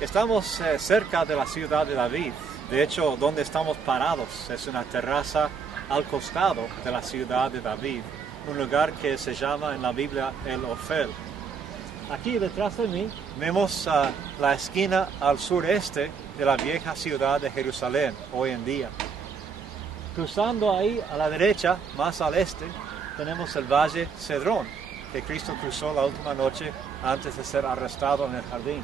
Estamos cerca de la ciudad de David. De hecho, donde estamos parados es una terraza al costado de la ciudad de David, un lugar que se llama en la Biblia el Ofel. Aquí detrás de mí vemos la esquina al sureste de la vieja ciudad de Jerusalén hoy en día. Cruzando ahí a la derecha, más al este, tenemos el valle Cedrón, que Cristo cruzó la última noche antes de ser arrestado en el jardín.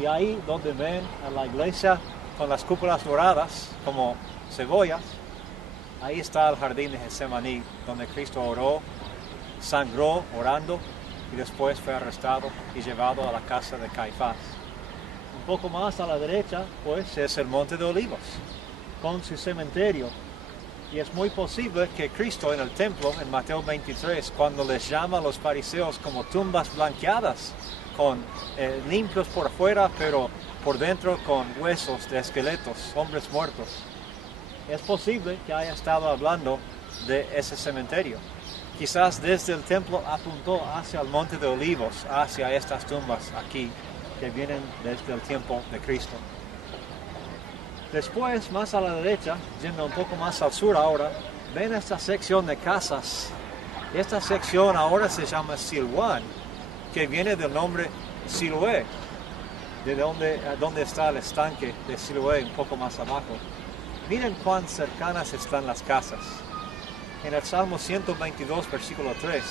Y ahí donde ven a la iglesia con las cúpulas doradas como cebollas, ahí está el jardín de Getsemaní, donde Cristo oró, sangró orando y después fue arrestado y llevado a la casa de Caifás. Un poco más a la derecha, pues, es el Monte de Olivos, con su cementerio. Y es muy posible que Cristo en el templo, en Mateo 23, cuando les llama a los fariseos como tumbas blanqueadas, con limpios por fuera, pero por dentro con huesos de esqueletos, hombres muertos. Es posible que haya estado hablando de ese cementerio. Quizás desde el templo apuntó hacia el Monte de Olivos, hacia estas tumbas aquí, que vienen desde el tiempo de Cristo. Después, más a la derecha, yendo un poco más al sur ahora, ven esta sección de casas. Esta sección ahora se llama Siloam, que viene del nombre Siloé, de donde está el estanque de Siloé, un poco más abajo. Miren cuán cercanas están las casas. En el Salmo 122, versículo 3,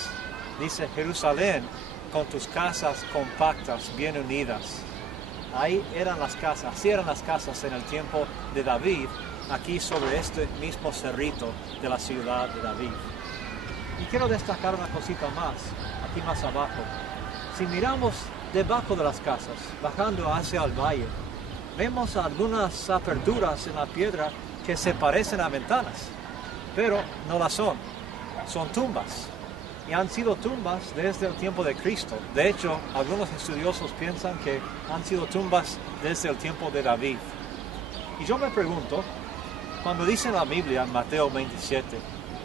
dice: Jerusalén, con tus casas compactas, bien unidas. Ahí eran las casas, así eran las casas en el tiempo de David, aquí sobre este mismo cerrito de la ciudad de David. Y quiero destacar una cosita más, aquí más abajo. Si miramos debajo de las casas, bajando hacia el valle, vemos algunas aperturas en la piedra que se parecen a ventanas, pero no las son. Son tumbas. Y han sido tumbas desde el tiempo de Cristo. De hecho, algunos estudiosos piensan que han sido tumbas desde el tiempo de David. Y yo me pregunto, cuando dice en la Biblia, en Mateo 27,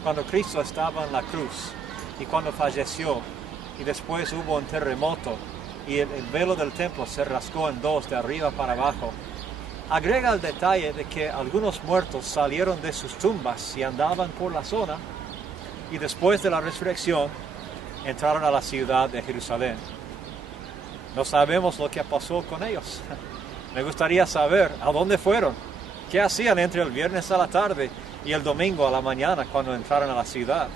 cuando Cristo estaba en la cruz y cuando falleció, y después hubo un terremoto y el velo del templo se rasgó en dos de arriba para abajo, agrega el detalle de que algunos muertos salieron de sus tumbas y andaban por la zona, y después de la resurrección entraron a la ciudad de Jerusalén. No sabemos lo que pasó con ellos. Me gustaría saber a dónde fueron, qué hacían entre el viernes a la tarde y el domingo a la mañana cuando entraron a la ciudad,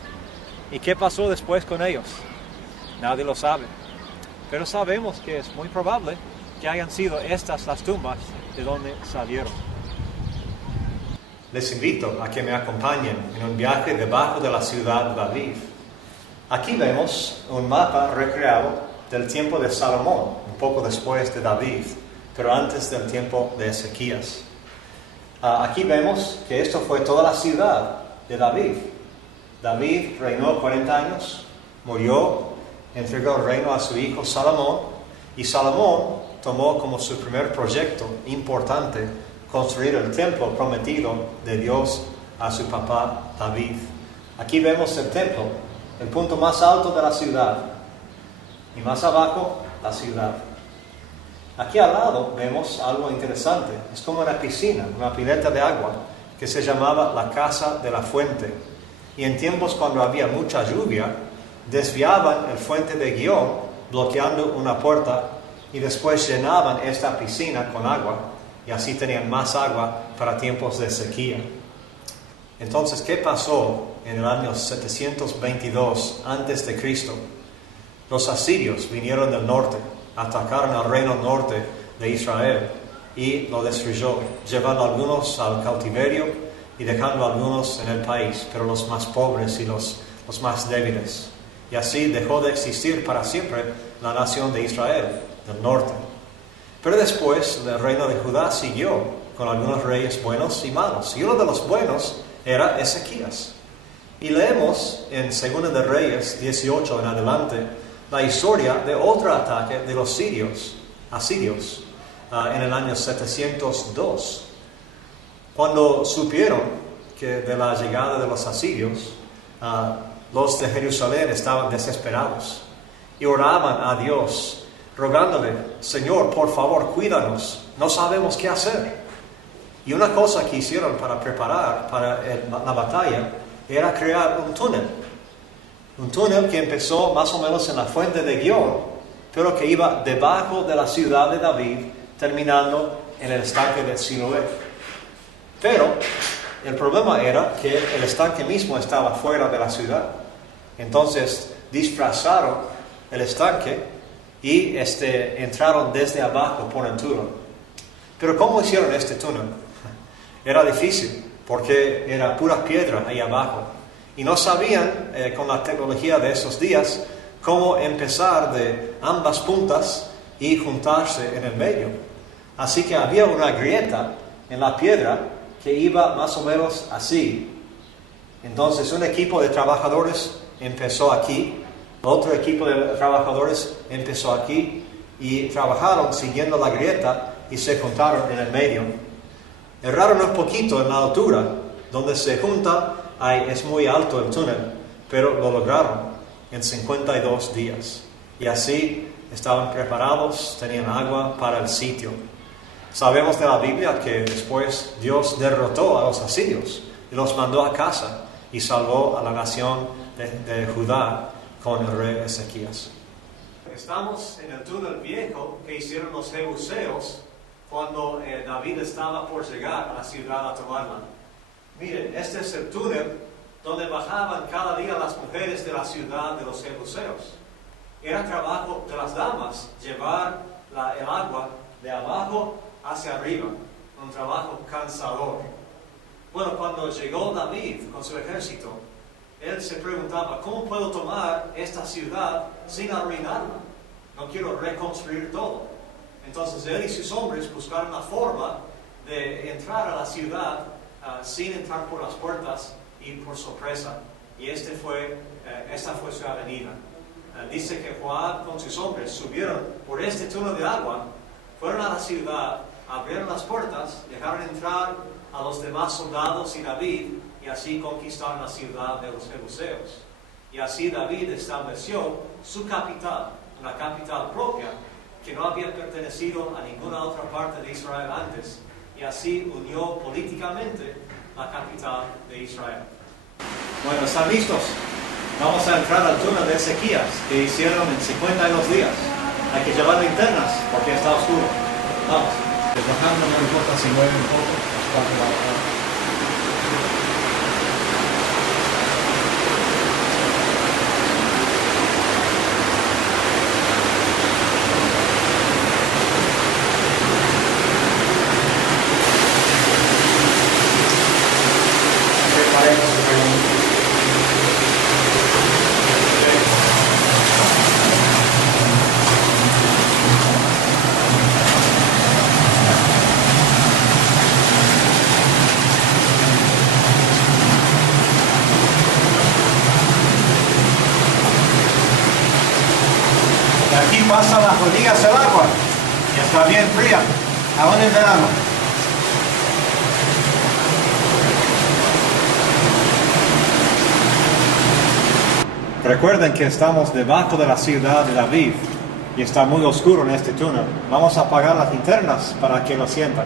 y qué pasó después con ellos. Nadie lo sabe, pero sabemos que es muy probable que hayan sido estas las tumbas de donde salieron. Les invito a que me acompañen en un viaje debajo de la ciudad de David. Aquí vemos un mapa recreado del tiempo de Salomón, un poco después de David, pero antes del tiempo de Ezequías. Aquí vemos que esto fue toda la ciudad de David. David reinó 40 años, murió, entregó el reino a su hijo Salomón, y Salomón tomó como su primer proyecto importante construir el templo prometido de Dios a su papá David. Aquí vemos el templo, el punto más alto de la ciudad, y más abajo la ciudad. Aquí al lado vemos algo interesante, es como una piscina, una pileta de agua, que se llamaba la Casa de la Fuente, y en tiempos cuando había mucha lluvia, desviaban el fuente de Gihón, bloqueando una puerta, y después llenaban esta piscina con agua, y así tenían más agua para tiempos de sequía. Entonces, ¿qué pasó en el año 722 antes de Cristo? Los asirios vinieron del norte, atacaron al reino norte de Israel y lo destruyó, llevando a algunos al cautiverio y dejando a algunos en el país, pero los más pobres y los más débiles. Y así dejó de existir para siempre la nación de Israel del norte. Pero después el reino de Judá siguió con algunos reyes buenos y malos. Y uno de los buenos era Ezequías. Y leemos en 2 de Reyes 18 en adelante la historia de otro ataque de los asirios en el año 702. Cuando supieron que de la llegada de los asirios, los de Jerusalén estaban desesperados y oraban a Dios, rogándole, Señor, por favor, cuídanos, no sabemos qué hacer. Y una cosa que hicieron para preparar para la batalla era crear un túnel que empezó más o menos en la fuente de Gihón, pero que iba debajo de la ciudad de David, terminando en el estanque de Siloé. Pero el problema era que el estanque mismo estaba fuera de la ciudad. Entonces disfrazaron el estanque y entraron desde abajo por el túnel. Pero ¿cómo hicieron este túnel? Era difícil, porque era pura piedra ahí abajo. Y no sabían, con la tecnología de esos días, cómo empezar de ambas puntas y juntarse en el medio. Así que había una grieta en la piedra que iba más o menos así. Entonces un equipo de trabajadores empezó aquí, otro equipo de trabajadores empezó aquí y trabajaron siguiendo la grieta y se juntaron en el medio. Erraron un poquito en la altura, donde se junta, es muy alto el túnel, pero lo lograron en 52 días. Y así estaban preparados, tenían agua para el sitio. Sabemos de la Biblia que después Dios derrotó a los asirios y los mandó a casa y salvó a la nación de Judá con el rey Ezequías. Estamos en el túnel viejo que hicieron los jebuseos cuando David estaba por llegar a la ciudad a tomarla. Miren, este es el túnel donde bajaban cada día las mujeres de la ciudad de los jebuseos. Era trabajo de las damas llevar el agua de abajo hacia arriba, un trabajo cansador. Bueno, cuando llegó David con su ejército, él se preguntaba, ¿cómo puedo tomar esta ciudad sin arruinarla? No quiero reconstruir todo. Entonces él y sus hombres buscaron la forma de entrar a la ciudad sin entrar por las puertas y por sorpresa. Y esta fue su avenida. Dice que Joab con sus hombres subieron por este túnel de agua, fueron a la ciudad, abrieron las puertas, dejaron entrar a los demás soldados y David, y así conquistaron la ciudad de los jebuseos. Y así David estableció su capital, una capital propia, que no había pertenecido a ninguna otra parte de Israel antes, y así unió políticamente la capital de Israel. Bueno, ¿están listos? Vamos a entrar al túnel de Ezequías, que hicieron en 52 días. Hay que llevar linternas, porque está oscuro. Vamos. Bajando, no importa si mueve un poco, para bajar. Aquí pasa las rodillas el agua y está bien fría, aún en verano. Recuerden que estamos debajo de la ciudad de David y está muy oscuro en este túnel. Vamos a apagar las linternas para que lo sientan.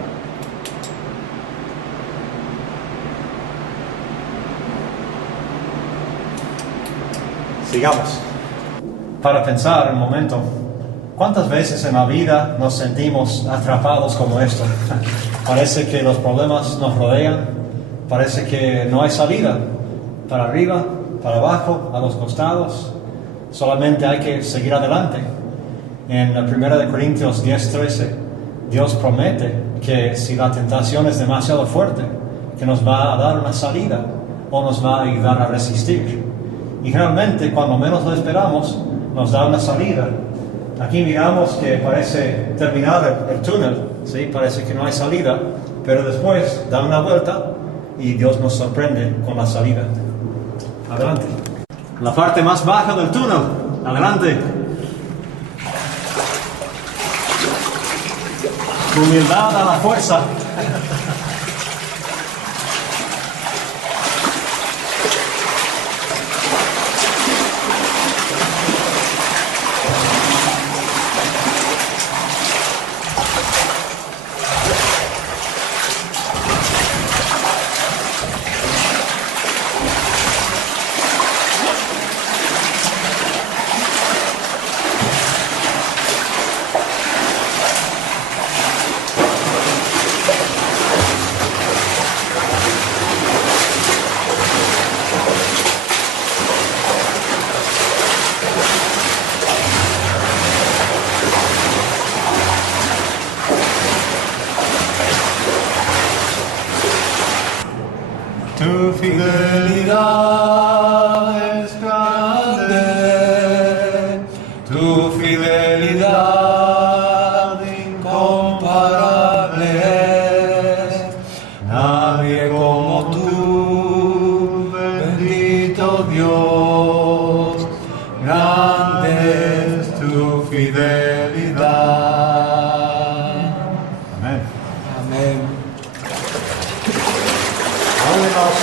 Sigamos. Para pensar un momento, ¿cuántas veces en la vida nos sentimos atrapados como esto? Parece que los problemas nos rodean, parece que no hay salida, para arriba, para abajo, a los costados, solamente hay que seguir adelante. En 1 Corintios 10:13, Dios promete que si la tentación es demasiado fuerte, que nos va a dar una salida o nos va a ayudar a resistir. Y realmente, cuando menos lo esperamos, nos da una salida. Aquí miramos que parece terminar el túnel, ¿sí? Parece que no hay salida, pero después da una vuelta y Dios nos sorprende con la salida. Adelante. La parte más baja del túnel. Adelante. Humildad a la fuerza.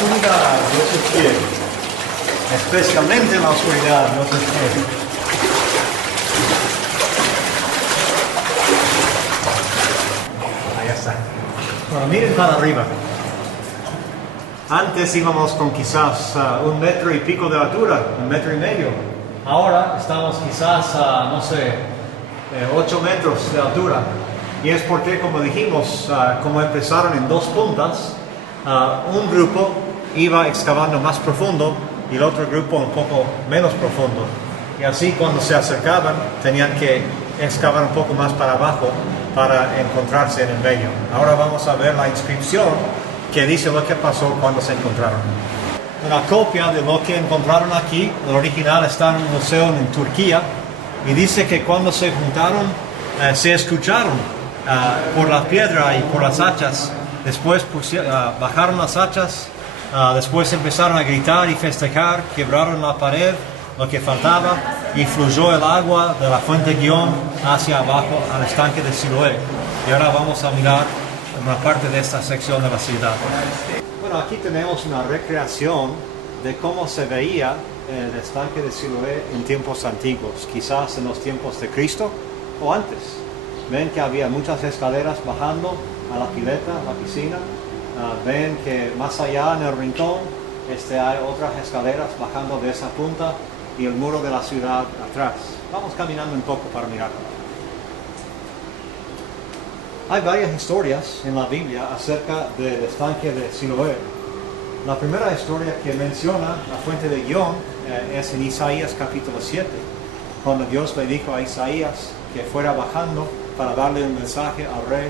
oscuridad, Dios es fiel. Especialmente en la oscuridad, Dios es fiel. Ahí está. Bueno, miren para arriba. Antes íbamos con quizás 1 metro y pico de altura, 1 metro y medio. Ahora estamos quizás a, no sé, 8 metros de altura. Y es porque, como dijimos, como empezaron en 2 puntas, un grupo iba excavando más profundo y el otro grupo un poco menos profundo. Y así cuando se acercaban tenían que excavar un poco más para abajo para encontrarse en el medio. Ahora vamos a ver la inscripción que dice lo que pasó cuando se encontraron. Una copia de lo que encontraron aquí, el original está en un museo en Turquía, y dice que cuando se juntaron, se escucharon por la piedra y por las hachas, después bajaron las hachas, después empezaron a gritar y festejar, quebraron la pared, lo que faltaba, y fluyó el agua de la fuente Gihon hacia abajo al estanque de Siloé. Y ahora vamos a mirar una parte de esta sección de la ciudad. Bueno, aquí tenemos una recreación de cómo se veía el estanque de Siloé en tiempos antiguos, quizás en los tiempos de Cristo o antes. Ven que había muchas escaleras bajando a la pileta, a la piscina. Ven que más allá en el rincón hay otras escaleras bajando de esa punta y el muro de la ciudad atrás. Vamos caminando un poco para mirarlo. Hay varias historias en la Biblia acerca del estanque de Siloé. La primera historia que menciona la fuente de Gihon es en Isaías capítulo 7, cuando Dios le dijo a Isaías que fuera bajando para darle un mensaje al rey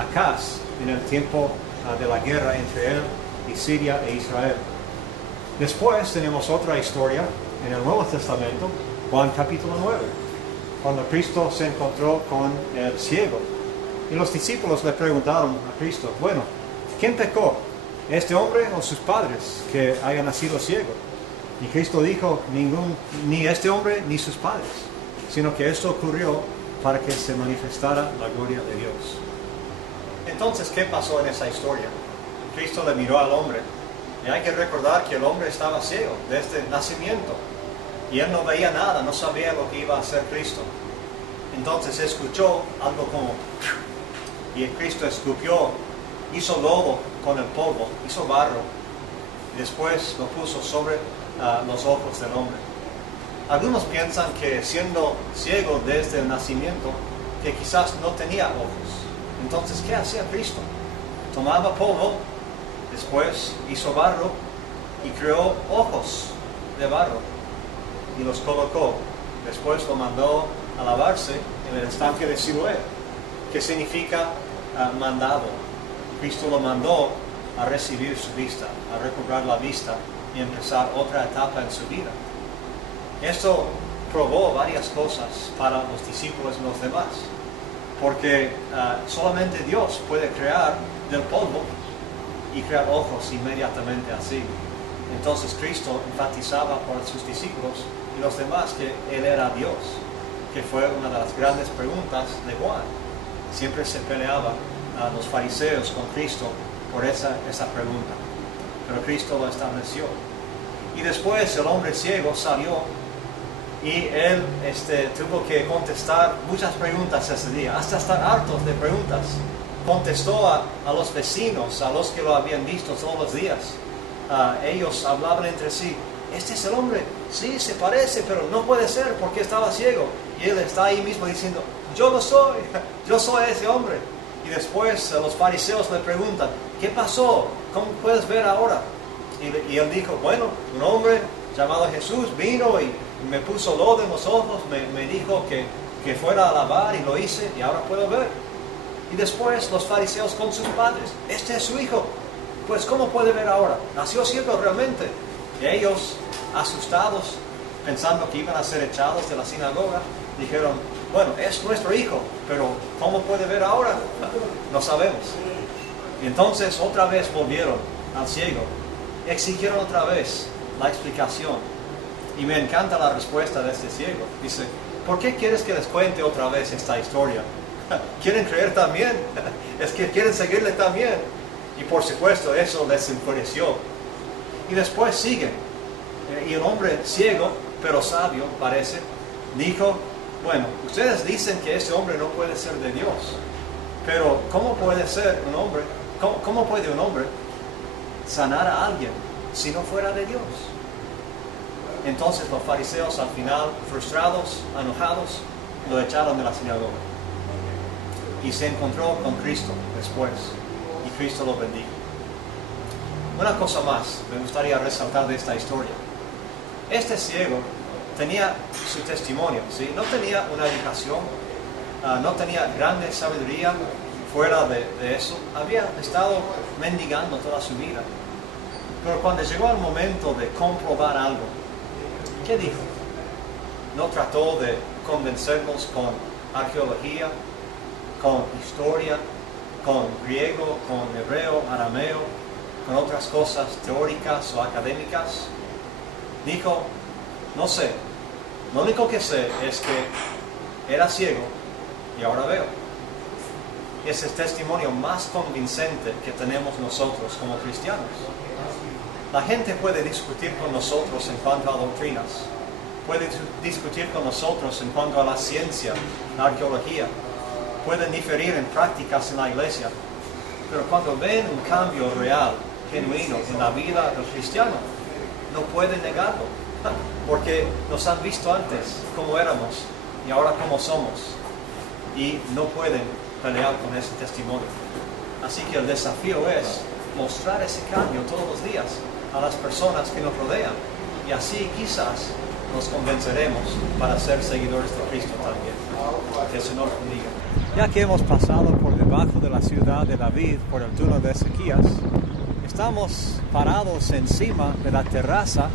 Acaz en el tiempo de la guerra entre él y Siria e Israel. Después tenemos otra historia en el Nuevo Testamento, Juan capítulo 9, cuando Cristo se encontró con el ciego. Y los discípulos le preguntaron a Cristo, bueno, ¿quién pecó? ¿Este hombre o sus padres que haya nacido ciego? Y Cristo dijo, ni este hombre ni sus padres, sino que esto ocurrió para que se manifestara la gloria de Dios. Entonces, ¿qué pasó en esa historia? Cristo le miró al hombre, y hay que recordar que el hombre estaba ciego desde nacimiento, y él no veía nada, no sabía lo que iba a hacer Cristo. Entonces escuchó algo como... Y Cristo escupió, hizo lodo con el polvo, hizo barro, y después lo puso sobre los ojos del hombre. Algunos piensan que siendo ciego desde el nacimiento, que quizás no tenía ojos. Entonces, ¿qué hacía Cristo? Tomaba polvo, después hizo barro y creó ojos de barro y los colocó. Después lo mandó a lavarse en el estanque de Siloé, que significa mandado. Cristo lo mandó a recibir su vista, a recobrar la vista y empezar otra etapa en su vida. Esto probó varias cosas para los discípulos y los demás, porque solamente Dios puede crear del polvo y crear ojos inmediatamente así. Entonces Cristo enfatizaba por sus discípulos y los demás que Él era Dios, que fue una de las grandes preguntas de Juan. Siempre se peleaba a los fariseos con Cristo por esa pregunta, pero Cristo lo estableció. Y después el hombre ciego salió y él tuvo que contestar muchas preguntas ese día, hasta estar hartos de preguntas. Contestó a los vecinos, a los que lo habían visto todos los días. Ellos hablaban entre sí, ¿este es el hombre? Sí, se parece, pero no puede ser porque estaba ciego. Y él está ahí mismo diciendo, yo lo soy, yo soy ese hombre. Y después los fariseos le preguntan, ¿qué pasó? ¿Cómo puedes ver ahora? Y él dijo, bueno, un hombre llamado Jesús vino y me puso lodo en los ojos, me dijo que fuera a lavar y lo hice y ahora puedo ver. Y después los fariseos con sus padres, este es su hijo, pues ¿cómo puede ver ahora? ¿Nació ciego realmente? Y ellos, asustados, pensando que iban a ser echados de la sinagoga, dijeron, bueno, es nuestro hijo, pero ¿cómo puede ver ahora? No sabemos. Y entonces otra vez volvieron al ciego, exigieron otra vez la explicación. Y me encanta la respuesta de este ciego. Dice, ¿por qué quieres que les cuente otra vez esta historia? ¿Quieren creer también? Es que quieren seguirle también. Y por supuesto eso les enfureció. Y después sigue. Y el hombre ciego, pero sabio, parece, dijo, bueno, ustedes dicen que ese hombre no puede ser de Dios, pero ¿cómo puede ser un hombre, cómo puede un hombre sanar a alguien si no fuera de Dios? Entonces los fariseos al final, frustrados, enojados, lo echaron de la sinagoga. Y se encontró con Cristo después, y Cristo lo bendijo. Una cosa más me gustaría resaltar de esta historia. Este ciego tenía su testimonio, ¿sí? No tenía una educación, no tenía grande sabiduría fuera de eso. Había estado mendigando toda su vida. Pero cuando llegó el momento de comprobar algo, ¿qué dijo? No trató de convencernos con arqueología, con historia, con griego, con hebreo, arameo, con otras cosas teóricas o académicas. Dijo, no sé, lo único que sé es que era ciego y ahora veo. Es el testimonio más convincente que tenemos nosotros como cristianos. La gente puede discutir con nosotros en cuanto a doctrinas, puede discutir con nosotros en cuanto a la ciencia, la arqueología, pueden diferir en prácticas en la iglesia, pero cuando ven un cambio real, genuino en la vida del cristiano, no pueden negarlo, porque nos han visto antes cómo éramos y ahora cómo somos, y no pueden pelear con ese testimonio. Así que el desafío es mostrar ese cambio todos los días a las personas que nos rodean, y así quizás nos convenceremos para ser seguidores de Cristo también. Que el Señor bendiga. Ya que hemos pasado por debajo de la ciudad de David, por el túnel de Ezequías, estamos parados encima de la terraza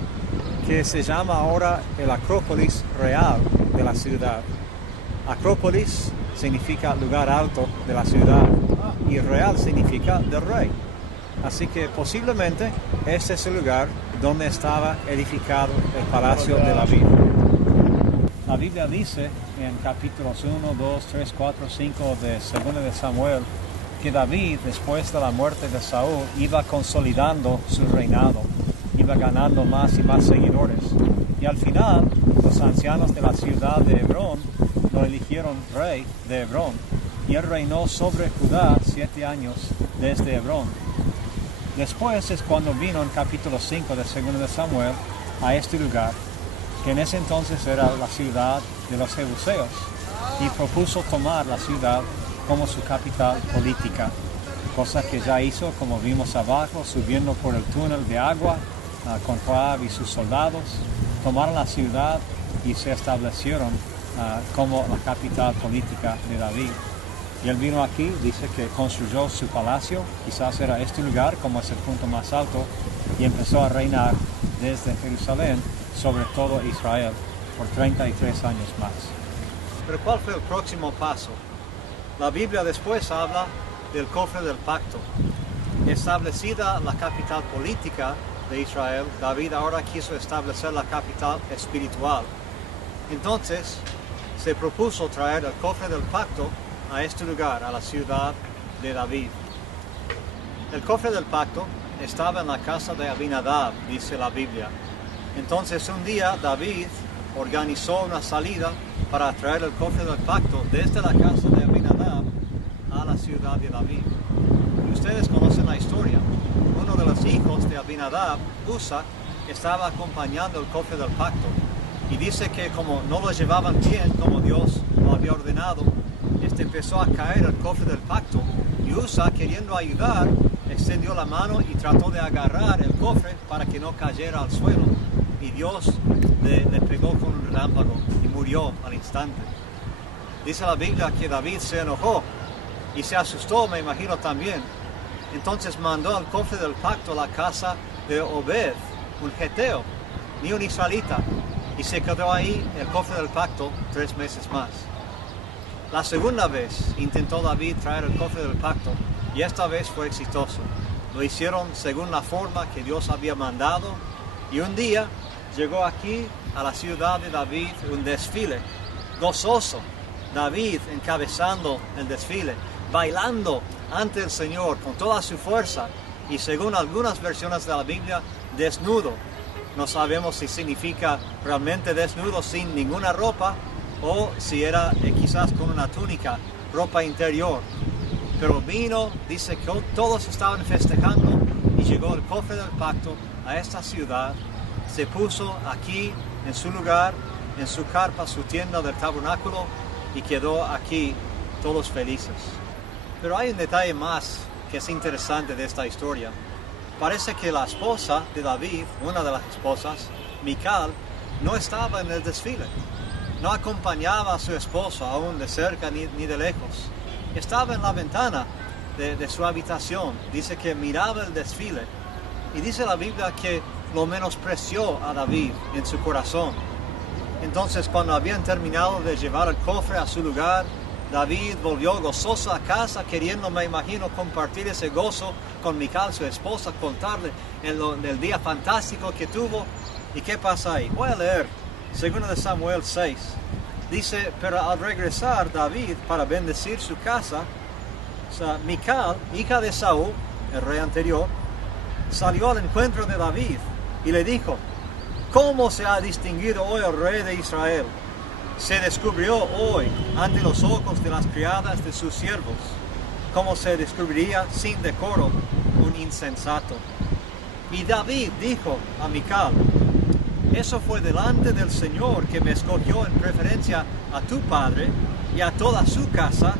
que se llama ahora el Acrópolis Real de la ciudad. Acrópolis significa lugar alto de la ciudad y real significa del rey. Así que posiblemente este es el lugar donde estaba edificado el palacio de David. La Biblia dice en capítulos 1, 2, 3, 4, 5 de 2 de Samuel que David, después de la muerte de Saúl, iba consolidando su reinado, iba ganando más y más seguidores. Y al final, los ancianos de la ciudad de Hebrón lo eligieron rey de Hebrón, y él reinó sobre Judá 7 años desde Hebrón. Después es cuando vino en capítulo 5 de 2 de Samuel a este lugar, que en ese entonces era la ciudad de los Jebuseos, y propuso tomar la ciudad como su capital política, cosa que ya hizo, como vimos abajo, subiendo por el túnel de agua con Joab y sus soldados. Tomaron la ciudad y se establecieron como la capital política de David. Y él vino aquí, dice que construyó su palacio, quizás era este lugar como es el punto más alto, y empezó a reinar desde Jerusalén sobre todo Israel por 33 años más. Pero ¿cuál fue el próximo paso? La Biblia después habla del cofre del pacto. Establecida la capital política de Israel, David ahora quiso establecer la capital espiritual. Entonces se propuso traer el cofre del pacto a este lugar, a la ciudad de David. El cofre del pacto estaba en la casa de Abinadab, dice la Biblia. Entonces un día David organizó una salida para traer el cofre del pacto desde la casa de Abinadab a la ciudad de David. Y ustedes conocen la historia. Uno de los hijos de Abinadab, Usa, estaba acompañando el cofre del pacto. Y dice que como no lo llevaban bien, como Dios lo había ordenado, empezó a caer el cofre del pacto. Y Usa, queriendo ayudar, extendió la mano y trató de agarrar el cofre para que no cayera al suelo. Y Dios le pegó con un relámpago y murió al instante. Dice la Biblia que David se enojó y se asustó, me imagino también. Entonces mandó al cofre del pacto a la casa de Obed, un geteo, ni un israelita, y se quedó ahí el cofre del pacto 3 meses más. La segunda vez intentó David traer el cofre del pacto y esta vez fue exitoso. Lo hicieron según la forma que Dios había mandado, y un día llegó aquí a la ciudad de David un desfile gozoso. David encabezando el desfile, bailando ante el Señor con toda su fuerza, y según algunas versiones de la Biblia, desnudo. No sabemos si significa realmente desnudo sin ninguna ropa o si era quizás con una túnica, ropa interior. Pero vino, dice que todos estaban festejando y llegó el cofre del pacto a esta ciudad, se puso aquí en su lugar, en su carpa, su tienda del tabernáculo y quedó aquí todos felices. Pero hay un detalle más que es interesante de esta historia. Parece que la esposa de David, una de las esposas, Mical, no estaba en el desfile. No acompañaba a su esposo aún de cerca ni de lejos. Estaba en la ventana de su habitación. Dice que miraba el desfile. Y dice la Biblia que lo menospreció a David en su corazón. Entonces, cuando habían terminado de llevar el cofre a su lugar, David volvió gozoso a casa, queriendo, me imagino, compartir ese gozo con Mical, su esposa, contarle el día fantástico que tuvo. ¿Y qué pasa ahí? Voy a leer 2 Samuel 6. Dice, pero al regresar David para bendecir su casa, Mical, hija de Saúl, el rey anterior, salió al encuentro de David y le dijo, ¿cómo se ha distinguido hoy el rey de Israel? Se descubrió hoy ante los ojos de las criadas de sus siervos, como se descubriría sin decoro un insensato. Y David dijo a Mical, eso fue delante del Señor que me escogió en preferencia a tu padre y a toda su casa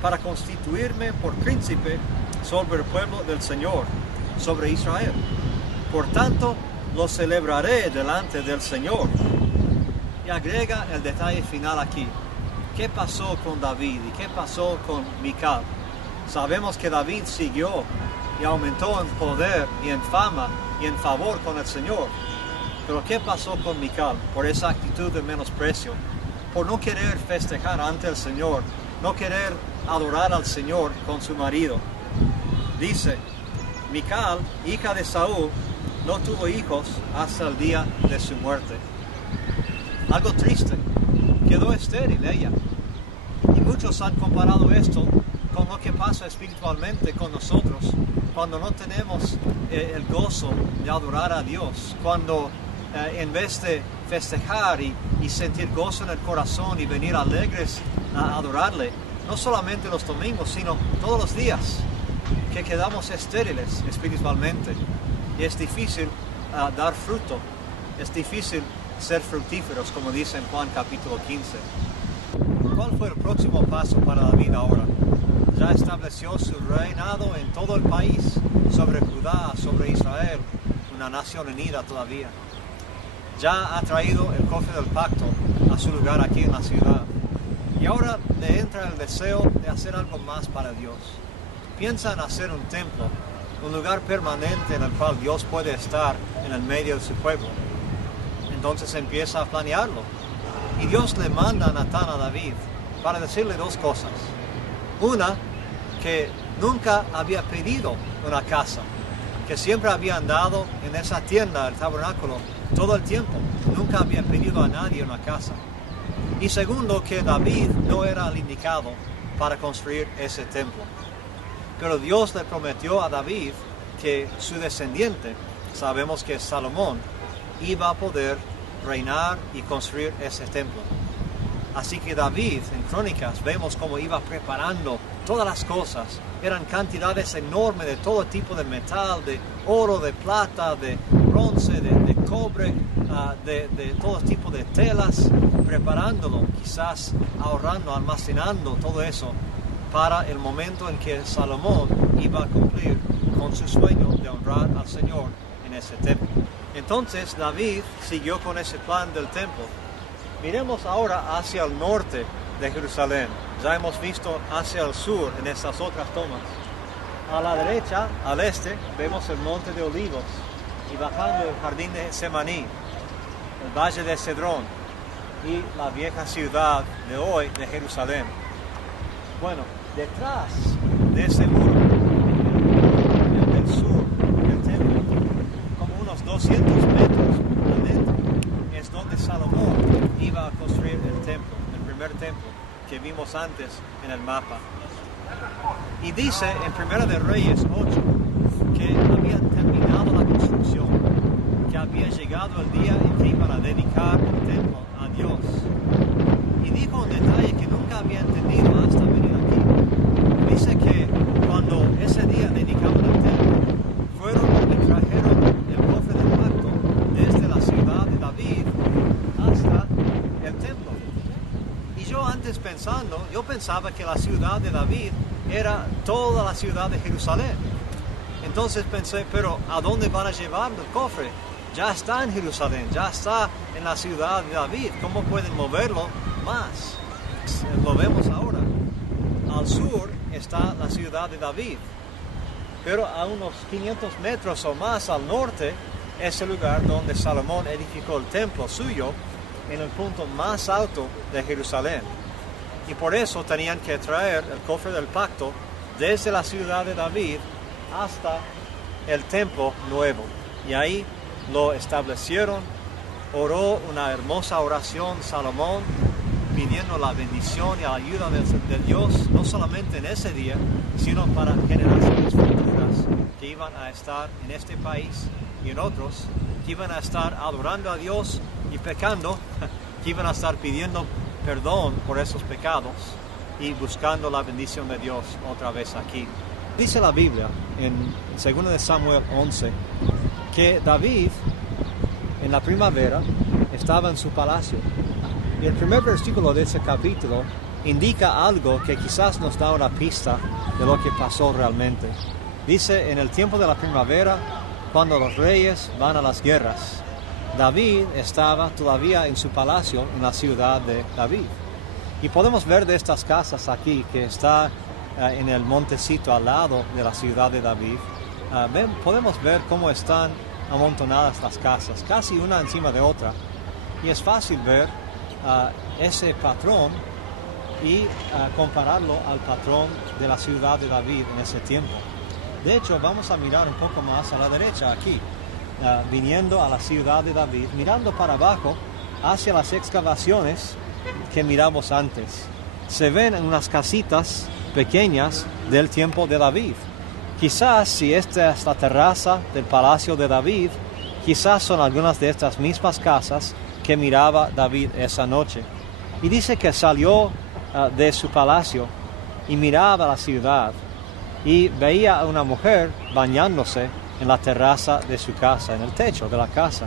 para constituirme por príncipe sobre el pueblo del Señor, sobre Israel. Por tanto, lo celebraré delante del Señor. Y agrega el detalle final aquí. ¿Qué pasó con David y qué pasó con Mical? Sabemos que David siguió y aumentó en poder y en fama y en favor con el Señor. Pero ¿qué pasó con Mical por esa actitud de menosprecio? Por no querer festejar ante el Señor, no querer adorar al Señor con su marido. Dice, Mical, hija de Saúl, no tuvo hijos hasta el día de su muerte. Algo triste, quedó estéril ella. Y muchos han comparado esto con lo que pasa espiritualmente con nosotros cuando no tenemos el gozo de adorar a Dios, cuando en vez de festejar y sentir gozo en el corazón y venir alegres a adorarle, no solamente los domingos, sino todos los días, que quedamos estériles espiritualmente. Y es difícil dar fruto, es difícil ser fructíferos, como dice en Juan capítulo 15. ¿Cuál fue el próximo paso para David ahora? Ya estableció su reinado en todo el país, sobre Judá, sobre Israel, una nación unida todavía. Ya ha traído el cofre del pacto a su lugar aquí en la ciudad. Y ahora le entra el deseo de hacer algo más para Dios. Piensa en hacer un templo, un lugar permanente en el cual Dios puede estar en el medio de su pueblo. Entonces empieza a planearlo. Y Dios le manda a Natán a David para decirle dos cosas. Una, que nunca había pedido una casa, que siempre había andado en esa tienda, el tabernáculo, todo el tiempo. Nunca había pedido a nadie una casa. Y segundo, que David no era el indicado para construir ese templo. Pero Dios le prometió a David que su descendiente, sabemos que es Salomón, iba a poder reinar y construir ese templo. Así que David, en Crónicas, vemos cómo iba preparando todas las cosas. Eran cantidades enormes de todo tipo de metal, de oro, de plata, de bronce, de cobre, de todo tipo de telas, preparándolo, quizás ahorrando, almacenando todo eso para el momento en que Salomón iba a cumplir con su sueño de honrar al Señor en ese templo. Entonces David siguió con ese plan del templo. Miremos ahora hacia el norte de Jerusalén. Ya hemos visto hacia el sur en estas otras tomas. A la derecha, al este, vemos el monte de Olivos y bajando el jardín de Getsemaní, el valle de Cedrón y la vieja ciudad de hoy de Jerusalén. Bueno, detrás de ese muro, del sur del templo, como unos 200 metros adentro, es donde Salomón iba a construir el templo, el primer templo que vimos antes en el mapa. Y dice en 1 de Reyes 8 que habían terminado la construcción. había llegado el día en que iban a dedicar el templo a Dios. Y dijo un detalle que nunca había entendido hasta venir aquí. Dice que cuando ese día dedicaban el templo, fueron y trajeron el cofre del pacto desde la ciudad de David hasta el templo. Y yo antes yo pensaba que la ciudad de David era toda la ciudad de Jerusalén. Entonces pensé, pero ¿a dónde van a llevar el cofre? Ya está en Jerusalén, ya está en la ciudad de David. ¿Cómo pueden moverlo más? Lo vemos ahora. Al sur está la ciudad de David, pero a unos 500 metros o más al norte es el lugar donde Salomón edificó el templo suyo en el punto más alto de Jerusalén. Y por eso tenían que traer el cofre del pacto desde la ciudad de David hasta el templo nuevo. Y ahí lo establecieron. Oró una hermosa oración Salomón, pidiendo la bendición y la ayuda de Dios, no solamente en ese día, sino para generaciones futuras que iban a estar en este país y en otros, que iban a estar adorando a Dios y pecando, que iban a estar pidiendo perdón por esos pecados y buscando la bendición de Dios otra vez aquí. Dice la Biblia en 2 de Samuel 11 que David en la primavera estaba en su palacio. Y el primer versículo de ese capítulo indica algo que quizás nos da una pista de lo que pasó realmente. Dice, en el tiempo de la primavera, cuando los reyes van a las guerras, David estaba todavía en su palacio en la ciudad de David. Y podemos ver de estas casas aquí, que está en el montecito al lado de la ciudad de David, podemos ver cómo están amontonadas las casas, casi una encima de otra. Y es fácil ver ese patrón y compararlo al patrón de la ciudad de David en ese tiempo. De hecho, vamos a mirar un poco más a la derecha aquí, viniendo a la ciudad de David, mirando para abajo hacia las excavaciones que miramos antes. Se ven en unas casitas pequeñas del tiempo de David. Quizás si esta es la terraza del palacio de David, quizás son algunas de estas mismas casas que miraba David esa noche. Y dice que salió de su palacio y miraba la ciudad y veía a una mujer bañándose en la terraza de su casa, en el techo de la casa.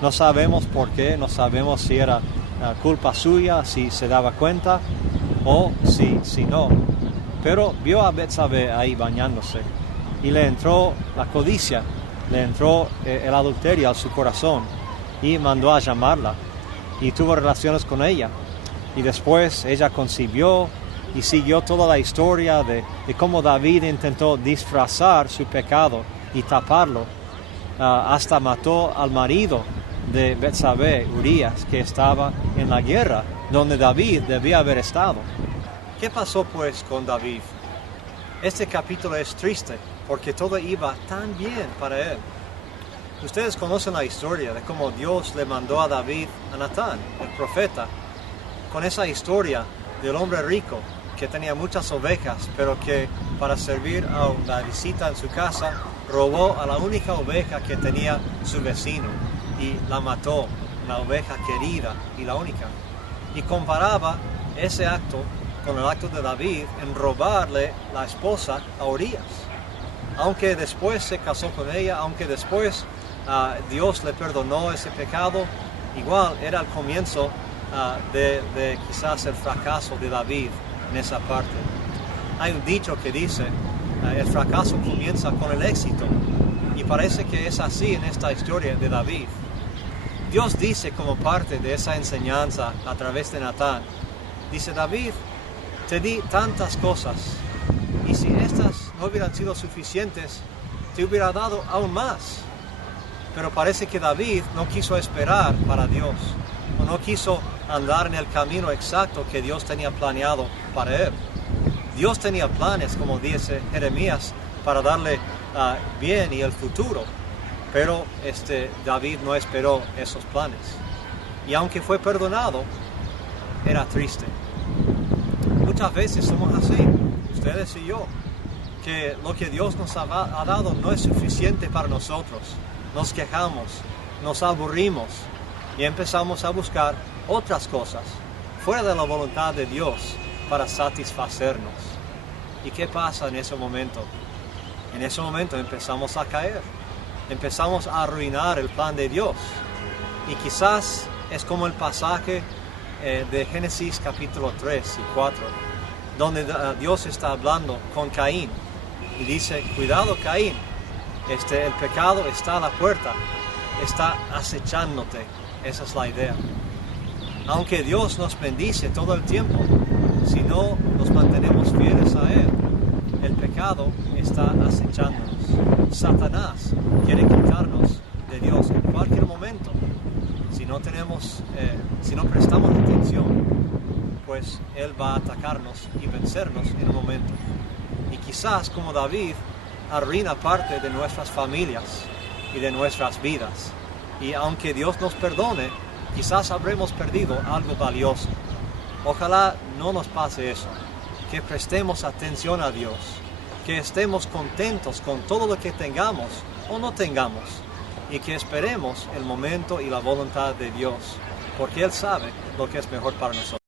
No sabemos por qué, no sabemos si era culpa suya, si se daba cuenta o si no. Pero vio a Betsabé ahí bañándose y le entró la codicia, le entró el adulterio a su corazón y mandó a llamarla y tuvo relaciones con ella. Y después ella concibió y siguió toda la historia de cómo David intentó disfrazar su pecado y taparlo, hasta mató al marido de Betsabé, Urías, que estaba en la guerra donde David debía haber estado. ¿Qué pasó pues con David? Este capítulo es triste porque todo iba tan bien para él. Ustedes conocen la historia de cómo Dios le mandó a David a Natán, el profeta, con esa historia del hombre rico que tenía muchas ovejas, pero que para servir a una visita en su casa robó a la única oveja que tenía su vecino y la mató, la oveja querida y la única. Y comparaba ese acto con el acto de David en robarle la esposa a Urías. Aunque después se casó con ella, aunque después Dios le perdonó ese pecado, igual era el comienzo de quizás el fracaso de David en esa parte. Hay un dicho que dice, el fracaso comienza con el éxito, y parece que es así en esta historia de David. Dios dice como parte de esa enseñanza a través de Natán, dice: David, te di tantas cosas, y si estas no hubieran sido suficientes, te hubiera dado aún más. Pero parece que David no quiso esperar para Dios, o no quiso andar en el camino exacto que Dios tenía planeado para él. Dios tenía planes, como dice Jeremías, para darle bien y el futuro, pero David no esperó esos planes. Y aunque fue perdonado, era triste. Muchas veces somos así, ustedes y yo, que lo que Dios nos ha dado no es suficiente para nosotros. Nos quejamos, nos aburrimos y empezamos a buscar otras cosas fuera de la voluntad de Dios para satisfacernos. ¿Y qué pasa en ese momento? En ese momento empezamos a caer, empezamos a arruinar el plan de Dios. Y quizás es como el pasaje de Génesis capítulo 3 y 4, donde Dios está hablando con Caín y dice: cuidado, Caín, el pecado está a la puerta, está acechándote. Esa es la idea. Aunque Dios nos bendice todo el tiempo, si no nos mantenemos fieles a Él, el pecado está acechándonos. Satanás quiere quitarnos de Dios en cualquier momento. Si no prestamos atención, pues Él va a atacarnos y vencernos en un momento. Y quizás, como David, arruina parte de nuestras familias y de nuestras vidas. Y aunque Dios nos perdone, quizás habremos perdido algo valioso. Ojalá no nos pase eso, que prestemos atención a Dios, que estemos contentos con todo lo que tengamos o no tengamos, y que esperemos el momento y la voluntad de Dios, porque Él sabe lo que es mejor para nosotros.